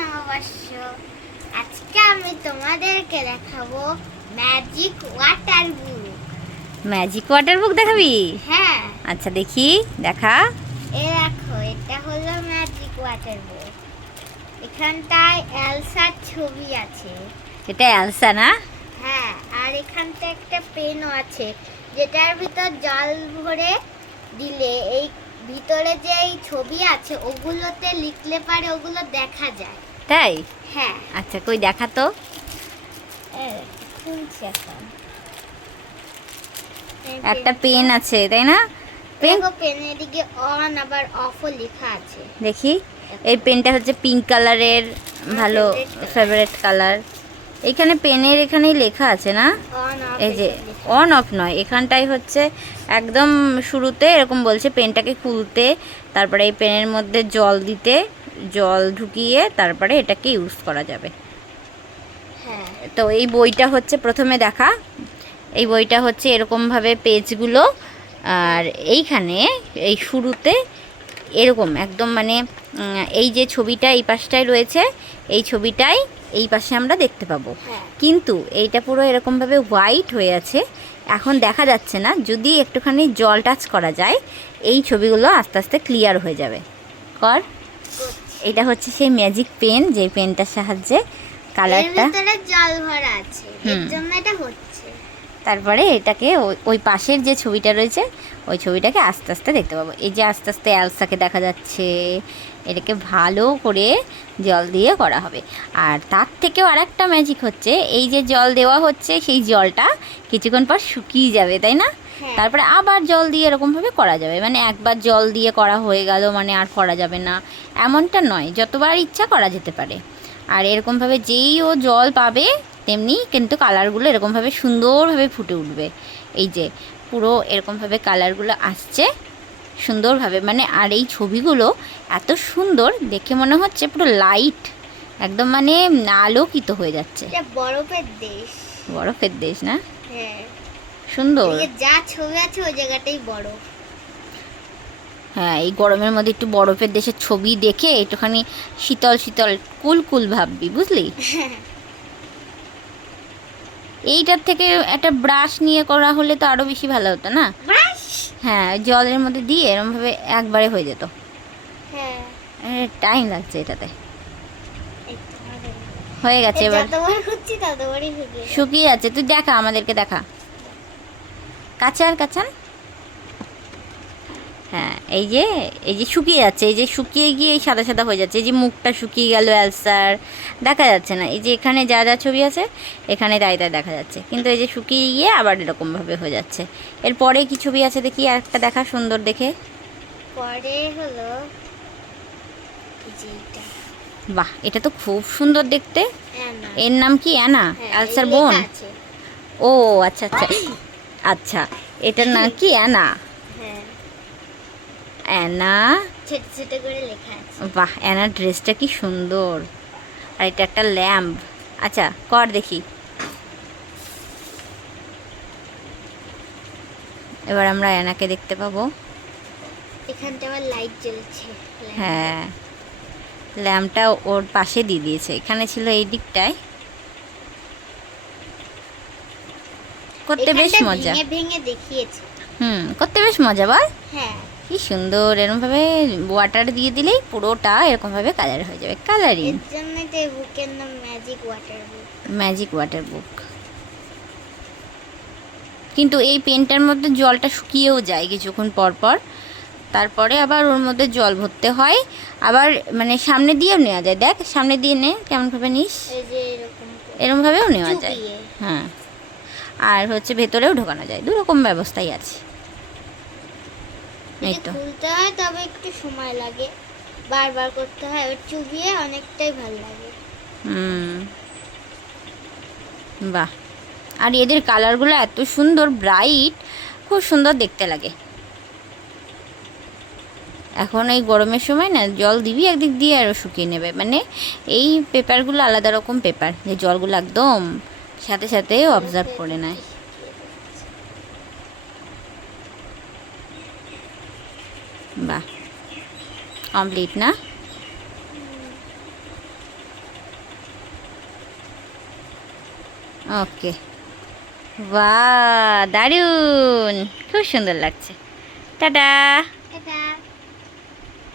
নববর্ষ। আজকে আমি তোমাদেরকে দেখাবো ম্যাজিক ওয়াটার বুক। ম্যাজিক ওয়াটার বুক দেখাবি? হ্যাঁ, আচ্ছা দেখি, দেখা। দেখো, এটা হলো ম্যাজিক ওয়াটার বুক। এখানটায় এলসার ছবি আছে। এটা এলসা না? হ্যাঁ, আর এখানটা একটা পেনও আছে, যেটার ভিতর জল ভরে দিলে এই ভিতরে যে এই ছবি আছে ওগুলোতে লিখলে পারে ওগুলো দেখা যায়। তাই? হ্যাঁ, আচ্ছা কই দেখা তো। খুলছি এখন। একটা পেন আছে তাই না? পেন, দেখো, পেনের দিকে অন আবার অফও লেখা আছে। দেখি। এই পেনটা হচ্ছে পিঙ্ক কালারের, ভালো ফেভারিট কালার। এখানে পেনের এখানেই লেখা আছে না? অন অফ এই যে অন অফ নয়, এখানটাই হচ্ছে একদম শুরুতে এরকম বলছে পেনটাকে খুলতে, তারপরে এই পেনের মধ্যে জল দিতে, জল ঢুকিয়ে তারপরে এটাকে ইউজ করা যাবে। হ্যাঁ, তো এই বইটা হচ্ছে প্রথমে দেখা, এই বইটা হচ্ছে এরকমভাবে পেজগুলো, আর এইখানে এই শুরুতে এরকম একদম মানে এই যে ছবিটা এই পাশটায় রয়েছে, এই ছবিটাই এই পাশে আমরা দেখতে পাবো। হ্যাঁ। কিন্তু এইটা পুরো এরকমভাবে হোয়াইট হয়ে আছে, এখন দেখা যাচ্ছে না। যদি একটুখানি জল টাচ করা যায় এই ছবিগুলো আস্তে আস্তে ক্লিয়ার হয়ে যাবে। কর। এটা হচ্ছে সেই ম্যাজিক পেন, যে পেনটার সাহায্যে কালারটা, এর ভিতরে জল ভরা আছে, এর জন্য এটা হচ্ছে। তারপরে এটাকে ওই পাশের যে ছবিটা রয়েছে ওই ছবিটাকে আস্তে আস্তে দেখতে পাবো। এই যে আস্তে আস্তে এলসাকে দেখা যাচ্ছে, এটাকে ভালো করে জল দিয়ে করা হবে। আর তার থেকেও আর একটা ম্যাজিক হচ্ছে, এই যে জল দেওয়া হচ্ছে সেই জলটা কিছুক্ষণ পর শুকিয়ে যাবে, তাই না? হ্যাঁ। তারপরে আবার জল দিয়ে এরকমভাবে করা যাবে, মানে একবার জল দিয়ে করা হয়ে গেল মানে আর করা যাবে না এমনটা নয়, যতবার ইচ্ছা করা যেতে পারে। আর এরকমভাবে যেই ও জল পাবে তেমনি কিন্তু কালারগুলো এরকমভাবে সুন্দরভাবে ফুটে উঠবে। এই যে পুরো এরকমভাবে কালারগুলো আসছে সুন্দরভাবে, মানে আর এই ছবিগুলো এত সুন্দর দেখে মনে হচ্ছে পুরো লাইট, একদম মানে আলোকিত হয়ে যাচ্ছে। এটা বরফের দেশ। বরফের দেশ না? হ্যাঁ, সুন্দর। এদিকে যা ছবি আছে ওই জায়গাটাই বরফ। হ্যাঁ, এই গরমের মধ্যে একটু বরফের দেশের ছবি দেখে একটুখানি শীতল শীতল কুল কুল ভাববি, বুঝলি? এইটার থেকে একটা ব্রাশ নিয়ে করা হলে তো আরো বেশি ভালো হতো না? ব্রাশ? হ্যাঁ, জলের মধ্যে দিয়ে এরকমভাবে একবারে হয়ে যেত। হ্যাঁ, টাইম লাগছে এটাতে। এই তো হবে। হয়ে গেছে এবার, যতবার খুঁজছি ততবারই শুকিয়ে যাচ্ছে। শুকিয়ে যাচ্ছে। তুই দেখা, আমাদেরকে দেখা। কাচান কাচান। হ্যাঁ, এই যে শুকিয়ে যাচ্ছে, এই যে শুকিয়ে গিয়ে এই সাদা সাদা হয়ে যাচ্ছে, এই যে মুখটা শুকিয়ে গেল এলসার, দেখা যাচ্ছে না। এই যে এখানে যা যা ছবি আছে এখানে তাই তাই দেখা যাচ্ছে, কিন্তু এই যে শুকিয়ে গিয়ে আবার এরকমভাবে হয়ে যাচ্ছে। এরপরে কি ছবি আছে দেখি, আর একটা দেখা সুন্দর দেখে। পরে হলো যেটা বাহ, এটা তো খুব সুন্দর দেখতে। অ্যানা। এর নাম কি? অ্যানা? হ্যাঁ, এলসার এই বোন? লেখা আছে। ও আচ্ছা আচ্ছা আচ্ছা, এটার নাম কি? অ্যানা? হ্যাঁ, অ্যানা। ছোট ছোট করে লেখা আছে। বাহ, অ্যানার ড্রেসটা কি সুন্দর। আর এটা একটা ল্যাম্প। আচ্ছা কর দেখি। এবার আমরা অ্যানাকে দেখতে পাবো। এখানটা আবার লাইট জ্বলছে। হ্যাঁ, ল্যাম্পটা ওর পাশে দিয়ে দিয়েছে, এখানে ছিল এই দিকটায়। করতে বেশ এখানটা মজা। ভেঙে ভেঙে দেখিয়েছে। করতে বেশ মজা বল। হ্যাঁ, কি সুন্দর, এরকমভাবে ওয়াটার দিয়ে দিলেই পুরোটা এরকমভাবে কালার হয়ে যাবে, কালারিং। এর জন্যই তো এই বুকের নাম ম্যাজিক ওয়াটার বুক। ম্যাজিক ওয়াটার বুক। কিন্তু এই পেনটার মধ্যে জলটা শুকিয়েও যায় কিছুক্ষণ পর পর, তারপরে আবার ওর মধ্যে জল ভরতে হয়। আবার মানে সামনে দিয়েও নেওয়া যায়, দেখ সামনে দিয়ে নে কেমনভাবে নিস, এই যে এরকম করে এরমভাবেও নেওয়া যায়। চুবিয়ে। হ্যাঁ, আর হচ্ছে ভেতরেও ঢোকানো যায়, দু রকম ব্যবস্থাই আছে। এই যদি তো। খুলতে হয় তবে একটু সময় লাগে, বারবার করতে হয়, ওর চুবিয়ে অনেকটাই ভালো লাগে। বাহ, আর এদের কালারগুলো এত সুন্দর ব্রাইট, খুব সুন্দর দেখতে লাগে। এখন এই গরমের সময় না জল দিবি একদিক দিয়ে আরও শুকিয়ে নেবে, মানে এই পেপারগুলো আলাদা রকম পেপার, যে জলগুলো একদম সাথে সাথে অবজার্ভ করে নেয়। বাহ, কমপ্লিট না? ওকে, বাহ দারুণ, খুব সুন্দর লাগছে। টাটা। এটা